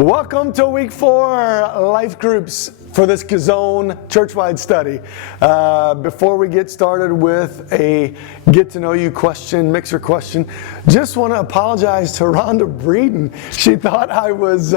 Welcome to week 4 life groups for this Chazown church-wide study. Before we get started with a get-to-know-you question, mixer question, just want to apologize to Rhonda Breeden. She thought I was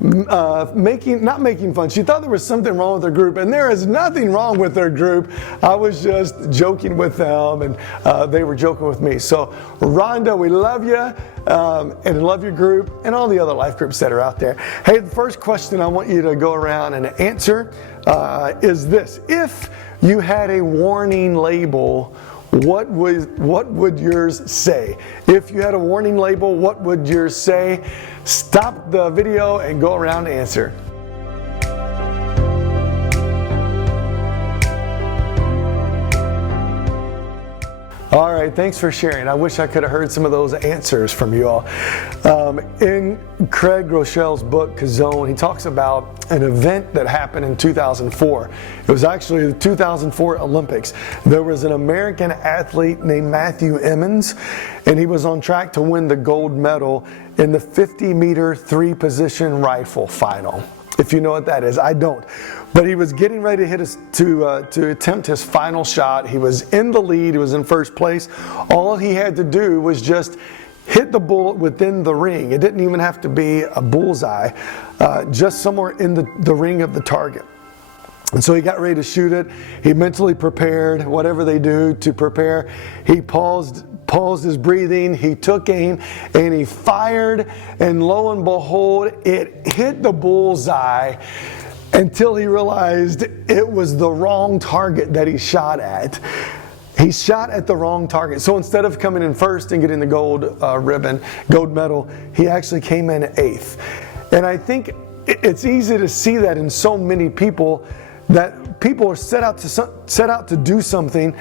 not making fun. She thought there was something wrong with her group, and there is nothing wrong with their group. I was just joking with them, and they were joking with me. So, Rhonda, we love you. And love your group and all the other life groups that are out there. Hey, the first question I want you to go around and answer is this. If you had a warning label, what would yours say? If you had a warning label, what would yours say? Stop the video and go around and answer. All right, thanks for sharing. I wish I could have heard some of those answers from you all. In Craig Groeschel's book, Chazown, he talks about an event that happened in 2004. It was actually the 2004 Olympics. There was an American athlete named Matthew Emmons, and he was on track to win the gold medal in the 50-meter three-position rifle final. If you know what that is, I don't. But he was getting ready to attempt his final shot. He was in the lead. He was in first place. All he had to do was just hit the bullet within the ring. It didn't even have to be a bullseye, just somewhere in the ring of the target. And so he got ready to shoot it. He mentally prepared, whatever they do to prepare. He paused his breathing, he took aim, and he fired, and lo and behold, it hit the bullseye until he realized it was the wrong target that he shot at. He shot at the wrong target. So instead of coming in first and getting the gold medal, he actually came in 8th. And I think it's easy to see that in so many people, that people are set out to do something,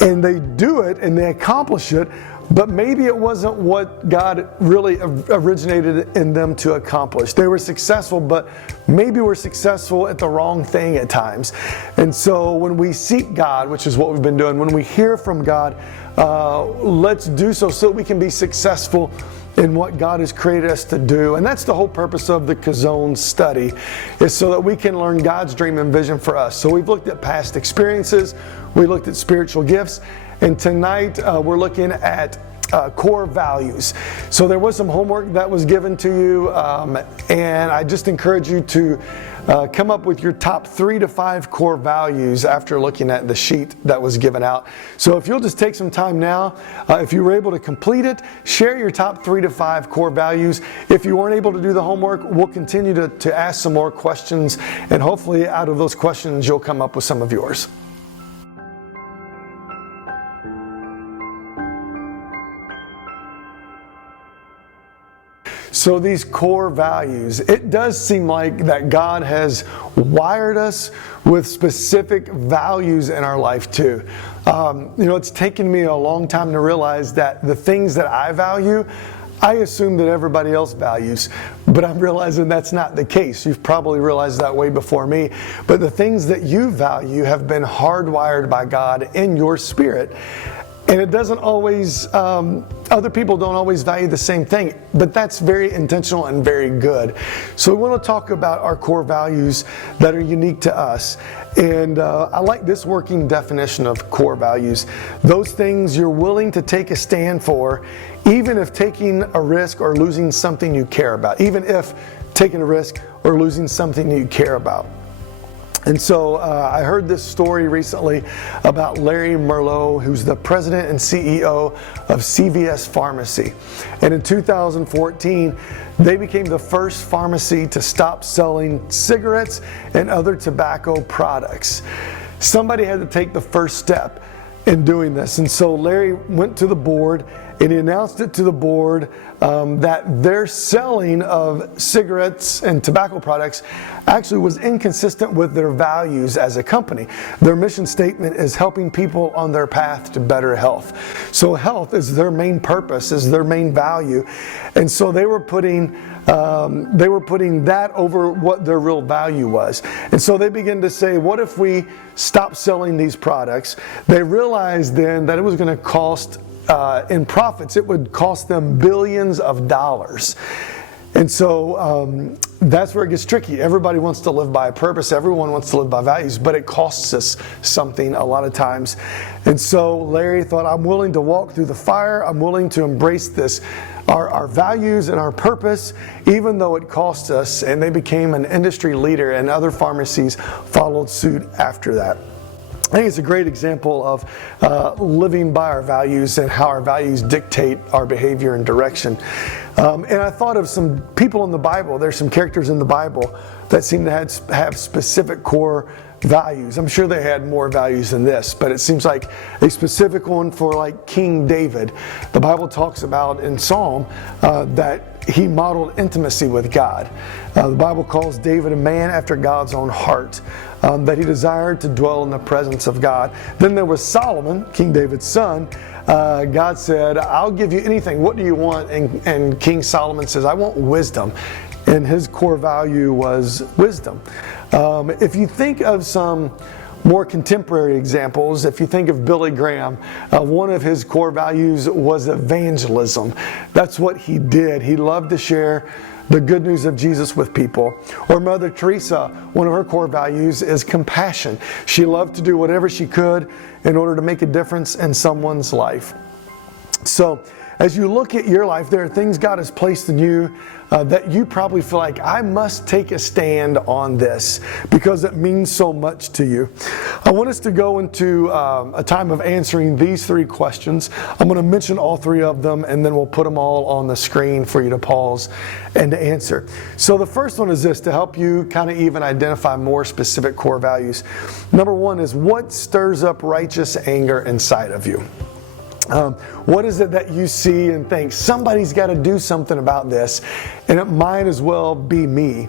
and they do it and they accomplish it, but maybe it wasn't what God really originated in them to accomplish. They were successful, but maybe we're successful at the wrong thing at times. And so when we seek God, which is what we've been doing, when we hear from God, let's do so that we can be successful in what God has created us to do. And that's the whole purpose of the Chazown study, is so that we can learn God's dream and vision for us. So we've looked at past experiences, we looked at spiritual gifts, and tonight we're looking at core values. So there was some homework that was given to you, and I just encourage you to come up with your top 3 to 5 core values after looking at the sheet that was given out. So if you'll just take some time now, if you were able to complete it, share your top 3 to 5 core values. If you weren't able to do the homework, we'll continue to ask some more questions, and hopefully out of those questions you'll come up with some of yours. So these core values, it does seem like that God has wired us with specific values in our life too. It's taken me a long time to realize that the things that I value, I assume that everybody else values, but I'm realizing that's not the case. You've probably realized that way before me. But the things that you value have been hardwired by God in your spirit. And it doesn't always, other people don't always value the same thing, but that's very intentional and very good. So we want to talk about our core values that are unique to us. And I like this working definition of core values. Those things you're willing to take a stand for, even if taking a risk or losing something you care about. Even if taking a risk or losing something you care about. And so I heard this story recently about Larry Merlo, who's the president and CEO of CVS Pharmacy. And in 2014, they became the first pharmacy to stop selling cigarettes and other tobacco products. Somebody had to take the first step in doing this. And so Larry went to the board and he announced it to the board that their selling of cigarettes and tobacco products actually was inconsistent with their values as a company. Their mission statement is helping people on their path to better health. So health is their main purpose, is their main value. And so they were putting that over what their real value was. And so they began to say, what if we stop selling these products? They realized then that it was going to cost in profits, it would cost them billions of dollars. And so that's where it gets tricky. Everybody wants to live by a purpose. Everyone wants to live by values, but it costs us something a lot of times. And so Larry thought, I'm willing to walk through the fire. I'm willing to embrace this, our values and our purpose, even though it costs us. And they became an industry leader, and other pharmacies followed suit after that. I think it's a great example of living by our values and how our values dictate our behavior and direction. And I thought of some people in the Bible. There's some characters in the Bible that seem to have specific core values. I'm sure they had more values than this, but it seems like a specific one for like King David. The Bible talks about in Psalm that he modeled intimacy with God. The Bible calls David a man after God's own heart, that he desired to dwell in the presence of God. Then there was Solomon, King David's son. God said, I'll give you anything. What do you want? And King Solomon says, I want wisdom. And his core value was wisdom. If you think of some more contemporary examples, if you think of Billy Graham, one of his core values was evangelism. That's what he did. He loved to share the good news of Jesus with people. Or Mother Teresa, one of her core values is compassion. She loved to do whatever she could in order to make a difference in someone's life. So as you look at your life, there are things God has placed in you that you probably feel like, I must take a stand on this because it means so much to you. I want us to go into a time of answering these three questions. I'm going to mention all three of them, and then we'll put them all on the screen for you to pause and to answer. So the first one is this, to help you kind of even identify more specific core values. Number one is, what stirs up righteous anger inside of you? What is it that you see and think, somebody's got to do something about this, and it might as well be me?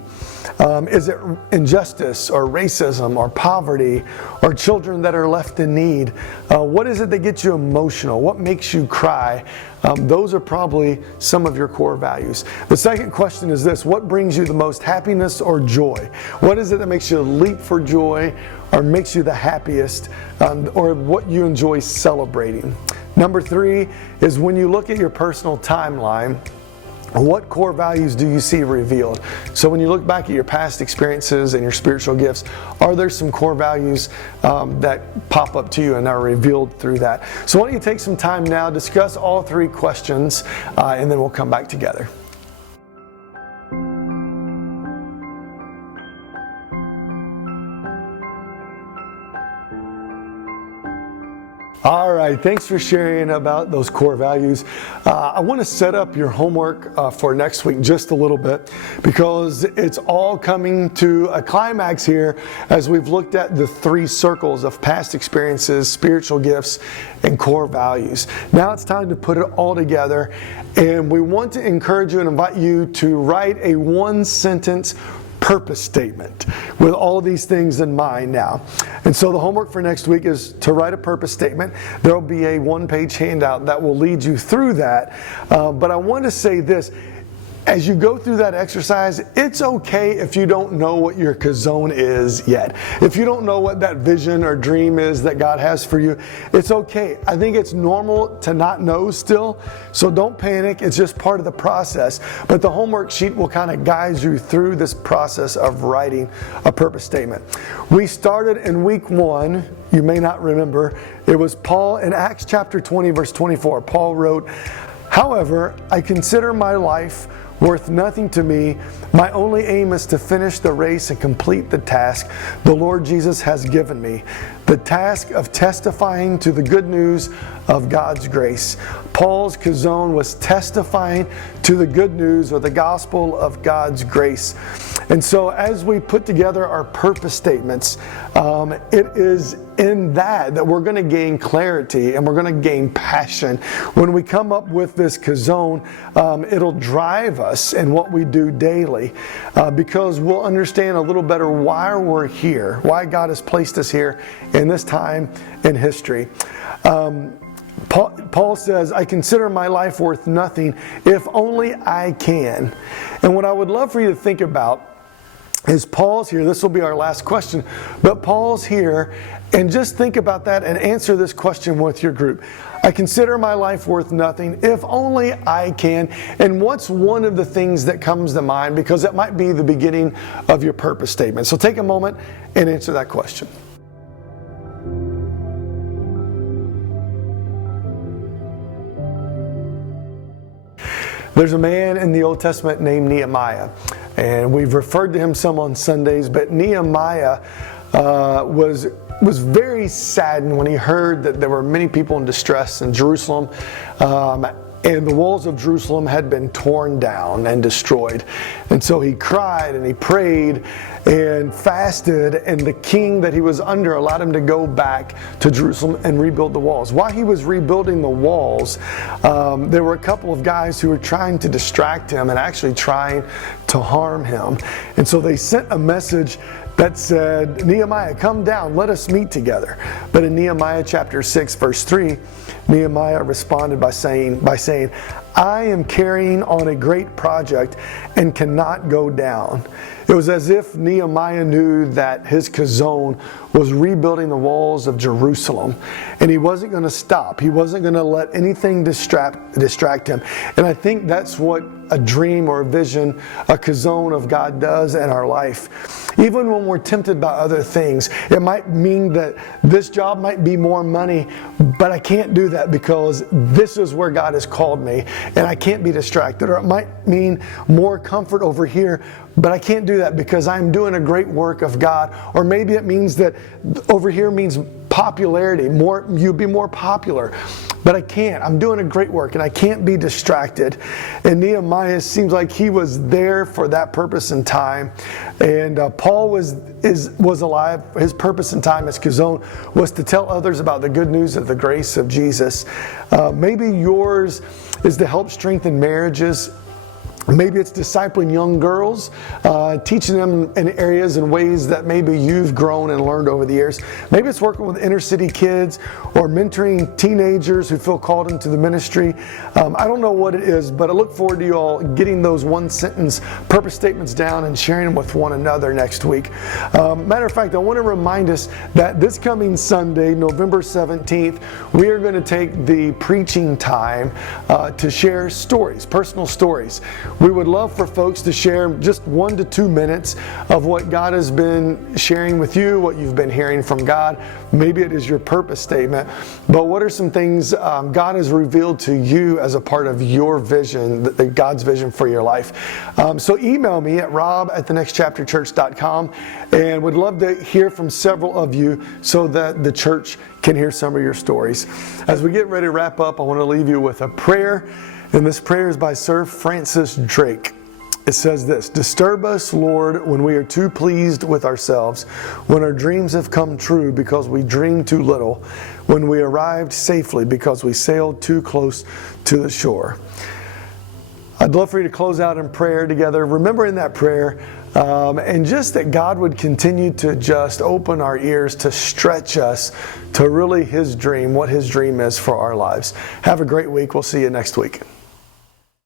Is it injustice or racism or poverty or children that are left in need? What is it that gets you emotional? What makes you cry? Those are probably some of your core values. The second question is this, what brings you the most happiness or joy? What is it that makes you leap for joy or makes you the happiest, or what you enjoy celebrating? Number three is, when you look at your personal timeline, what core values do you see revealed? So when you look back at your past experiences and your spiritual gifts, are there some core values that pop up to you and are revealed through that? So why don't you take some time now, discuss all three questions, and then we'll come back together. All right, thanks for sharing about those core values. I want to set up your homework for next week just a little bit, because it's all coming to a climax here as we've looked at the three circles of past experiences, spiritual gifts, and core values. Now it's time to put it all together, and we want to encourage you and invite you to write a one-sentence purpose statement with all of these things in mind now. And so the homework for next week is to write a purpose statement. There will be a one-page handout that will lead you through that. But I want to say this. As you go through that exercise, it's okay if you don't know what your Chazown is yet. If you don't know what that vision or dream is that God has for you, it's okay. I think it's normal to not know still, so don't panic. It's just part of the process. But the homework sheet will kind of guide you through this process of writing a purpose statement. We started in week 1. You may not remember. It was Paul in Acts chapter 20, verse 24. Paul wrote, "However, I consider my life worth nothing to me. My only aim is to finish the race and complete the task the Lord Jesus has given me, the task of testifying to the good news of God's grace." Paul's Chazown was testifying to the good news or the gospel of God's grace. And so as we put together our purpose statements, it is in that we're going to gain clarity and we're going to gain passion. When we come up with this Chazown, it'll drive us in what we do daily, because we'll understand a little better why we're here, why God has placed us here in this time in history. Paul says, "I consider my life worth nothing if only I can." And what I would love for you to think about is Paul's here. This will be our last question, but Paul's here, and just think about that and answer this question with your group. I consider my life worth nothing if only I can. And what's one of the things that comes to mind? Because it might be the beginning of your purpose statement. So take a moment and answer that question. There's a man in the Old Testament named Nehemiah, and we've referred to him some on Sundays, but Nehemiah was very saddened when he heard that there were many people in distress in Jerusalem, and the walls of Jerusalem had been torn down and destroyed. And so he cried and he prayed and fasted, and the king that he was under allowed him to go back to Jerusalem and rebuild the walls. While he was rebuilding the walls, there were a couple of guys who were trying to distract him and actually trying to harm him. And so they sent a message that said, Nehemiah, come down, let us meet together. But in Nehemiah chapter 6, verse 3, Nehemiah responded by saying, I am carrying on a great project and cannot go down. It was as if Nehemiah knew that his Chazown was rebuilding the walls of Jerusalem, and he wasn't going to stop. He wasn't going to let anything distract him. And I think that's what a dream or a vision, a Chazown of God does in our life. Even when we're tempted by other things, it might mean that this job might be more money, but I can't do that because this is where God has called me, and I can't be distracted. Or it might mean more comfort over here, but I can't do that because I'm doing a great work of God. Or maybe it means that over here means popularity, you'd be more popular. But I can't. I'm doing a great work and I can't be distracted. And Nehemiah seems like he was there for that purpose and time. And Paul was alive. His purpose and time as Chazown was to tell others about the good news of the grace of Jesus. Maybe yours is to help strengthen marriages. Maybe it's discipling young girls, teaching them in areas and ways that maybe you've grown and learned over the years. Maybe it's working with inner city kids or mentoring teenagers who feel called into the ministry. I don't know what it is, but I look forward to you all getting those one sentence purpose statements down and sharing them with one another next week. Matter of fact, I want to remind us that this coming Sunday, November 17th, we are going to take the preaching time to share stories, personal stories. We would love for folks to share just 1 to 2 minutes of what God has been sharing with you, what you've been hearing from God. Maybe it is your purpose statement, but what are some things God has revealed to you as a part of your vision, God's vision for your life? So email me at rob@thenextchapterchurch.com, and would love to hear from several of you so that the church can hear some of your stories. As we get ready to wrap up, I want to leave you with a prayer. And this prayer is by Sir Francis Drake. It says this: disturb us, Lord, when we are too pleased with ourselves, when our dreams have come true because we dreamed too little, when we arrived safely because we sailed too close to the shore. I'd love for you to close out in prayer together, remembering that prayer, and just that God would continue to just open our ears, to stretch us to really His dream, what His dream is for our lives. Have a great week. We'll see you next week.